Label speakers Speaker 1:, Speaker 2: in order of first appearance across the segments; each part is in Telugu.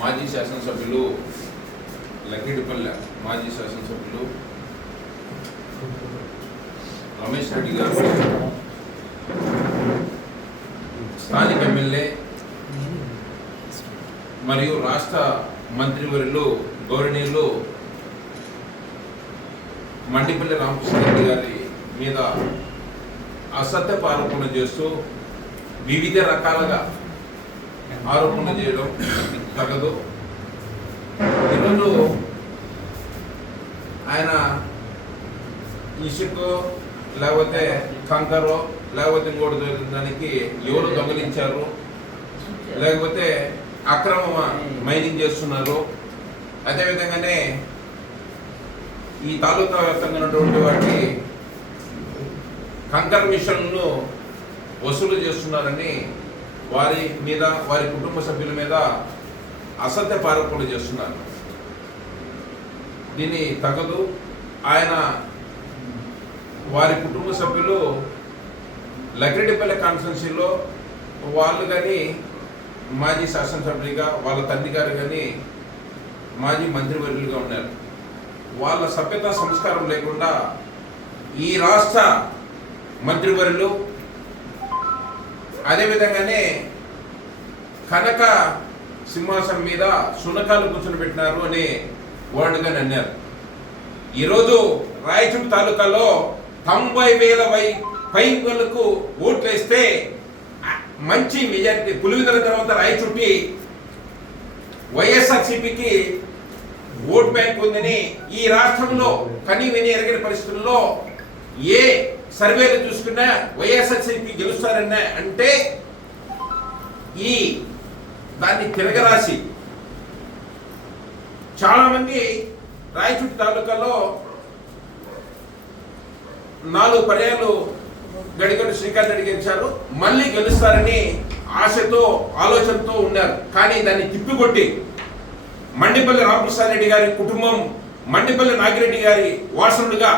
Speaker 1: మాజీ శాసనసభ్యులు లక్కిడిపల్లె మాజీ శాసనసభ్యులు రమేష్ రెడ్డి గారు. స్థానిక ఎమ్మెల్యే మరియు రాష్ట్ర మంత్రివర్యులు గౌరణీయులు మండిపల్లి రామకృష్ణ రెడ్డి గారి మీద అసత్య ఆరోపణ చేస్తూ వివిధ రకాలుగా ఆరోపణ చేయడం తగదు ఈరోజు ఆయన ఇసుకో లేకపోతే కంకరో లేకపోతే ఇంకోటి దానికి ఎవరు దొంగలించారు? లేకపోతే అక్రమ మైనింగ్ చేస్తున్నారు? అదేవిధంగానే ఈ తాలూకా వ్యాప్తంగా ఉన్నటువంటి వాటి కంకర్ మిషన్ను వసూలు చేస్తున్నారని వారి మీద వారి కుటుంబ సభ్యుల మీద అసత్య పారపులు చేస్తున్నారు. దీన్ని తగదు ఆయన వారి కుటుంబ సభ్యులు లగ్రెడ్డిపల్లి కాన్స్టిట్యున్సీలో వాళ్ళు కానీ మాజీ శాసనసభ్యులుగా వాళ్ళ తండ్రి గారు కానీ మాజీ మంత్రివర్యులుగా ఉన్నారు. వాళ్ళ సభ్యత సంస్కారం లేకుండా ఈ రాష్ట్ర మంత్రివర్యులు అదేవిధంగానే కనక సింహాసనం మీద సునకాలు కూర్చుని పెట్టినారు అని వర్డ్గా అన్నారు. ఈరోజు రాయచూరు తాలూకాలో తొంభై వేల వై పైలకు ఓట్లు వేస్తే మంచి మెజారిటీ పులివిందల తర్వాత రాయచుట్టి వైఎస్ఆర్సీపీకి ఓట్ బ్యాంక్ ఉందని ఈ రాష్ట్రంలో కనీ విని ఎరగని పరిస్థితుల్లో ఏ సర్వేలు చూసుకున్నా వైఎస్ఆర్సీపీ గెలుస్తారన్న అంటే ఈ దాన్ని తిరగరాసి చాలామంది రాయచూటి తాలూకాలో నాలుగు పర్యాలు గడిగడి శ్రీకాంత్ రెడ్డి గెలిచారు. మళ్ళీ గెలుస్తారని ఆశతో ఆలోచనతో ఉన్నారు. కానీ దాన్ని తిప్పికొట్టి మండిపల్లి రామకృష్ణ రెడ్డి గారి కుటుంబం మండిపల్లి నాగిరెడ్డి గారి వారసుడుగా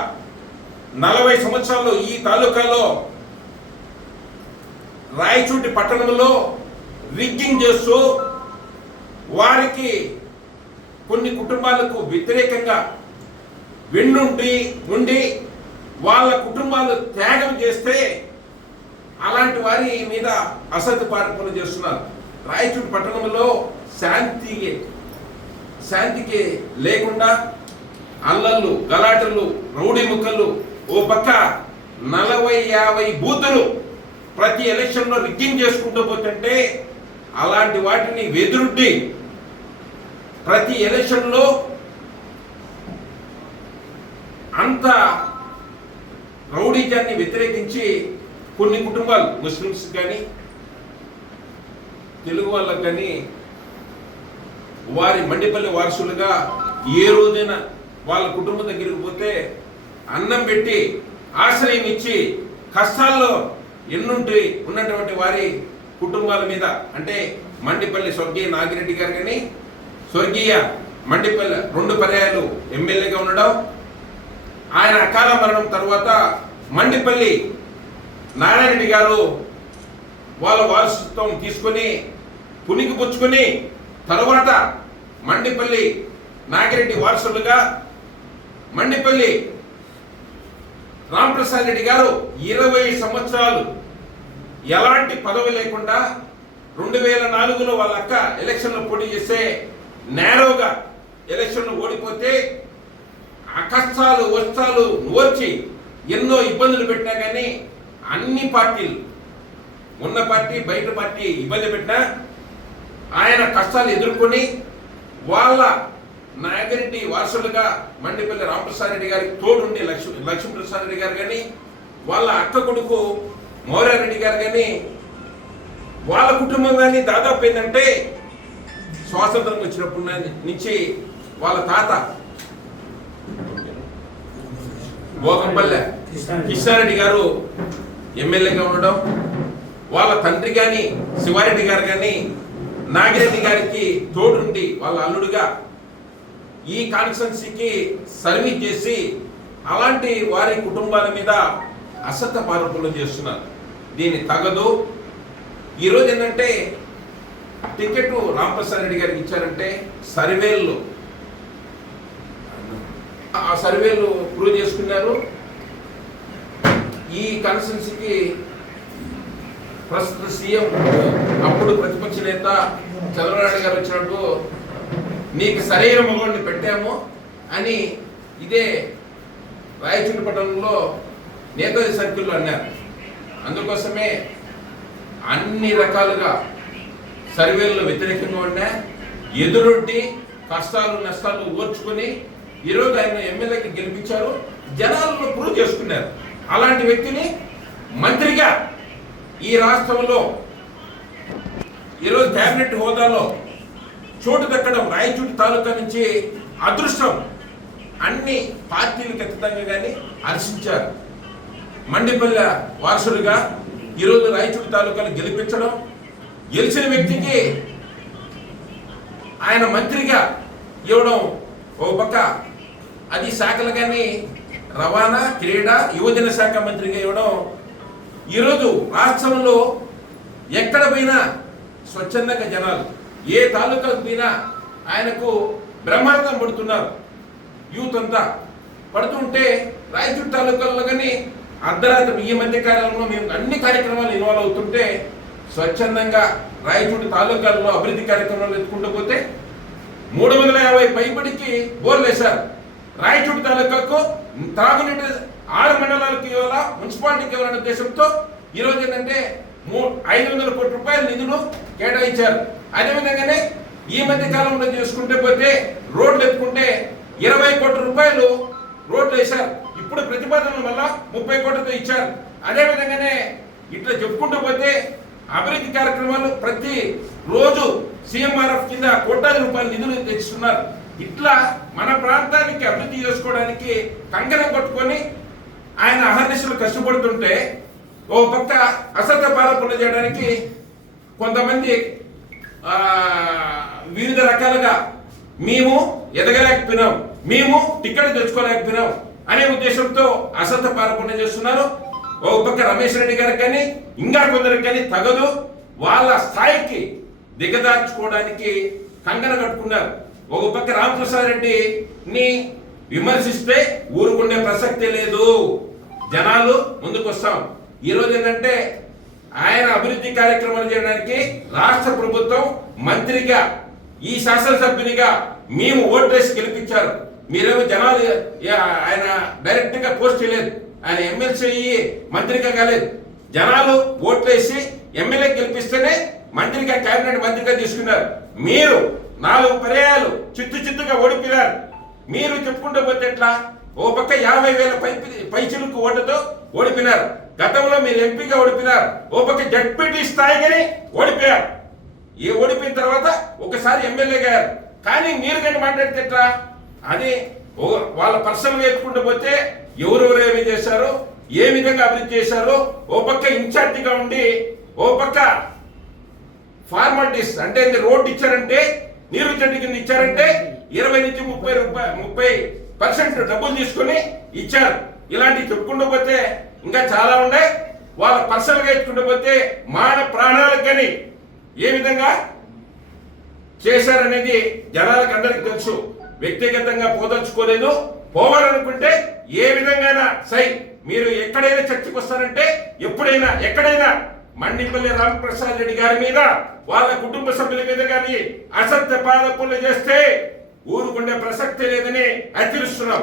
Speaker 1: నలభై సంవత్సరాలు ఈ తాలూకాలో రాయచూటి పట్టణంలో రిగ్గింగ్ చేస్తూ వారికి కొన్ని కుటుంబాలకు వ్యతిరేకంగా వెన్నుండి ఉండి వాళ్ళ కుటుంబాలు త్యాగం చేస్తే అలాంటి వారి మీద అసత్ పార్పణ చేస్తున్నారు. రాయచూడు పట్టణంలో శాంతి శాంతికి లేకుండా అల్లళ్ళు గలాటలు రౌడీ ముక్కలు ఓ పక్క నలభై యాభై బూతులు ప్రతి ఎలక్షన్లో రిగ్గింగ్ చేసుకుంటూ పోతుంటే అలాంటి వాటిని వెదురుడ్డి ప్రతి ఎలక్షన్లో అంత రౌడీజాన్ని వ్యతిరేకించి కొన్ని కుటుంబాలు ముస్లిమ్స్ కానీ తెలుగు వాళ్ళకు కానీ వారి మండిపల్లి వారసులుగా ఏ రోజైనా వాళ్ళ కుటుంబం దగ్గరికి పోతే అన్నం పెట్టి ఆశ్రయం ఇచ్చి కష్టాల్లో ఎన్నుంటి ఉన్నటువంటి వారి కుటుంబాల మీద అంటే మండిపల్లి స్వర్గీయ నాగిరెడ్డి గారు కానీ స్వర్గీయ మండిపల్లి రెండు పర్యాయాలు ఎమ్మెల్యేగా ఉండడం ఆయన అకాల మరణం తర్వాత మండిపల్లి నారాయణరెడ్డి గారు వాళ్ళ వారసత్వం తీసుకొని పునికి పుచ్చుకొని తరువాత మండిపల్లి నాగిరెడ్డి వారసులుగా మండిపల్లి రామప్రసాద్ రెడ్డి గారు ఇరవై సంవత్సరాలు ఎలాంటి పదవి లేకుండా రెండు వేల నాలుగులో వాళ్ళ అక్క ఎలక్షన్లో పోటీ చేస్తే నేరోగా ఎలక్షన్లో ఓడిపోతే ఆ కష్టాలు వస్తాలు ఓర్చి ఎన్నో ఇబ్బందులు పెట్టినా కానీ అన్ని పార్టీలు ఉన్న పార్టీ బయట పార్టీ ఇబ్బంది పెట్టినా ఆయన కష్టాలు ఎదుర్కొని వాళ్ళ నాయకరెడ్డి వారసులుగా మండిపల్లి రామప్రసాద్ రెడ్డి గారికి తోడుండి లక్ష్మీ లక్ష్మీప్రసాద్ రెడ్డి గారు కానీ వాళ్ళ అక్క కొడుకు మోరారెడ్డి గారు కానీ వాళ్ళ కుటుంబం కానీ దాదాపు ఏంటంటే స్వాతంత్రం వచ్చినప్పుడు నుంచి వాళ్ళ తాత భోగంపల్లె కృష్ణారెడ్డి గారు ఎమ్మెల్యేగా ఉండడం వాళ్ళ తండ్రి కానీ శివారెడ్డి గారు కానీ నాగిరెడ్డి గారికి తోడుండి వాళ్ళ అల్లుడిగా ఈ కాన్స్టెన్సీకి సర్వీస్ చేసి అలాంటి వారి కుటుంబాల మీద అసత ఆరోపణలు చేస్తున్నారు. దీన్ని తగదు. ఈరోజు ఏంటంటే టికెట్ రామప్రసాద్ రెడ్డి గారికి ఇచ్చారంటే సర్వేలు ఆ సర్వేలు ప్రూవ్ చేసుకున్నారు. ఈ కన్సెన్సీకి ప్రస్తుత సీఎం అప్పుడు ప్రతిపక్ష నేత చంద్రబాబు గారు వచ్చినట్టు నీకు సరైన మొగోడిని పెట్టాము అని ఇదే రాయచూరు పట్టణంలో నేతాజీ సర్కిల్లో అన్నారు. అందుకోసమే అన్ని రకాలుగా సర్వేల్లో వ్యతిరేకంగా ఉన్నా ఎదురొడ్డి కష్టాలు నష్టాలు ఓర్చుకొని ఈరోజు ఆయన ఎమ్మెల్యేకి గెలిపించారు. జనాలను ప్రూవ్ చేసుకున్నారు. అలాంటి వ్యక్తిని మంత్రిగా ఈ రాష్ట్రంలో ఈరోజు క్యాబినెట్ హోదాలో చోటు దక్కడం రాయచూటి తాలూకా నుంచి అదృష్టం అన్ని పార్టీలకు ఖచ్చితంగా కానీ హర్షించారు. మండిపల్లె వారసుడిగా ఈరోజు రాయచూరు తాలూకాను గెలిపించడం గెలిచిన వ్యక్తికి ఆయన మంత్రిగా ఇవ్వడం ఓ పక్క. అది శాఖలు కానీ రవాణా క్రీడా యువజన శాఖ మంత్రిగా ఇవ్వడం. ఈరోజు రాష్ట్రంలో ఎక్కడ పోయినా స్వచ్ఛందంగా జనాలు ఏ తాలూకాకు పోయినా ఆయనకు బ్రహ్మాండం పడుతున్నారు. యూత్ అంతా. పడుతుంటే రాయచూరు తాలూకాల్లో కానీ అర్ధరాత్రి ఈ మధ్య కాలంలో మేము అన్ని కార్యక్రమాలు ఇన్వాల్వ్ అవుతుంటే స్వచ్ఛందంగా రాయచూటి తాలూకాలలో అభివృద్ధి కార్యక్రమాలు ఎత్తుకుంటూ పోతే మూడు వందల యాభై పైబడికి బోర్లు వేశారు. రాయచూటి తాలూకాకు తాగునీటి ఆరు మండలాలకు ఇవ్వాలా మున్సిపాలిటీకి ఇవ్వాలనే ఉద్దేశంతో ఈ రోజు ఏంటంటే మూ ఐదు వందల కోట్ల రూపాయల నిధులు కేటాయించారు. అదేవిధంగానే ఈ మధ్య కాలంలో చూసుకుంటే పోతే రోడ్లు ఎత్తుకుంటే ఇరవై కోట్ల రూపాయలు రోడ్లు వేశారు. ఇప్పుడు ప్రతిపాదనల వల్ల ముప్పై కోట్లతో ఇచ్చారు. అదే విధంగానే ఇట్లా చెప్పుకుంటూ పోతే అభివృద్ధి కార్యక్రమాలు ప్రతి రోజు సీఎంఆర్ఎఫ్ కింద కోట్లాది రూపాయల నిధులు తెచ్చుకున్నారు ఇట్లా మన ప్రాంతానికి అభివృద్ధి చేసుకోవడానికి కంకణం కొట్టుకొని ఆయన అహర్నిశలు కష్టపడుతుంటే ఓ పక్క అసత్య పాలకులు చేయడానికి కొంతమంది వివిధ రకాలుగా మేము ఎదగలేకపోయినాం. మేము టికెట్ తెచ్చుకోలేకపోయినాం అనే ఉద్దేశంతో అసత పాలన చేస్తున్నారు? ఓ పక్క రమేష్ రెడ్డి గారికి కానీ ఇంకా కొందరికి కానీ తగదు. వాళ్ళ స్థాయికి దిగదార్చుకోవడానికి కంగన కట్టుకున్నారు. ఒక పక్క రామప్రసాద్ రెడ్డిని విమర్శిస్తే ఊరుకుండే ప్రసక్తే లేదు. జనాలు ముందుకు వస్తాం ఈ రోజు ఏంటంటే ఆయన అభివృద్ధి కార్యక్రమాలు చేయడానికి రాష్ట్ర ప్రభుత్వం మంత్రిగా ఈ శాసనసభ్యునిగా మేము ఓటేసి గెలిపించారు. మీరేమో జనాలు ఆయన డైరెక్ట్గా పోస్ట్ చేయలేదు. ఆయన ఎమ్మెల్సీ అయ్యి మంత్రిగా కాలేదు. జనాలు ఓట్లేసి ఎమ్మెల్యే గెలిపిస్తేనే మంత్రిగా కేబినెట్ మంత్రిగా తీసుకున్నారు. మీరు నాలుగు పర్యాయాలు చిత్తు చిత్తుగా ఓడిపోయారు మీరు చెప్పుకుంటూ పోతే ఎట్లా? ఓ పక్క యాభై వేల పై పైచిలుకు ఓటుతో ఓడిపోయినారు. గతంలో మీరు ఎంపీగా ఓడిపోయినారు. ఓ పక్క జడ్పీటీ స్థాయిగానే ఓడిపోయారు. ఏ ఓడిపోయిన తర్వాత ఒకసారి ఎమ్మెల్యే గారు కానీ మీరు కానీ మాట్లాడితే ఎట్లా? అది ఓ- వాళ్ళ పర్సనల్ ఎత్తుకుంటూ పోతే ఎవరెవరు ఏమి చేశారు? ఏ విధంగా అభివృద్ధి చేశారు? ఓ పక్క ఇన్ఛార్జిగా ఉండి ఓ పక్క ఫార్మాలిటీస్ అంటే రోడ్డు ఇచ్చారంటే నీరు చెట్టు కింద ఇచ్చారంటే ఇరవై నుంచి ముప్పై రూపాయ ముప్పై పర్సెంట్ డబ్బులు తీసుకొని ఇచ్చారు. ఇలాంటివి చెప్పుకుంటూ పోతే ఇంకా చాలా ఉన్నాయి. వాళ్ళ పర్సనల్గా ఎత్తుకుంటూ పోతే మాన ప్రాణాలకు కానీ ఏ విధంగా చేశారనేది జనాలకు అందరికి తెలుసు. వ్యక్తిగతంగా పోదలుచుకోలేదు పోవాలనుకుంటే ఏ విధంగా సై మీరు ఎక్కడైనా చర్చకు వస్తారంటే ఎప్పుడైనా ఎక్కడైనా మండిపల్లి రామప్రసాద్ రెడ్డి గారి మీద వాళ్ళ కుటుంబ సభ్యుల మీద కానీ అసత్య పాదపులు చేస్తే ఊరుకుండే ప్రసక్తే లేదని హెచ్చరిస్తున్నాం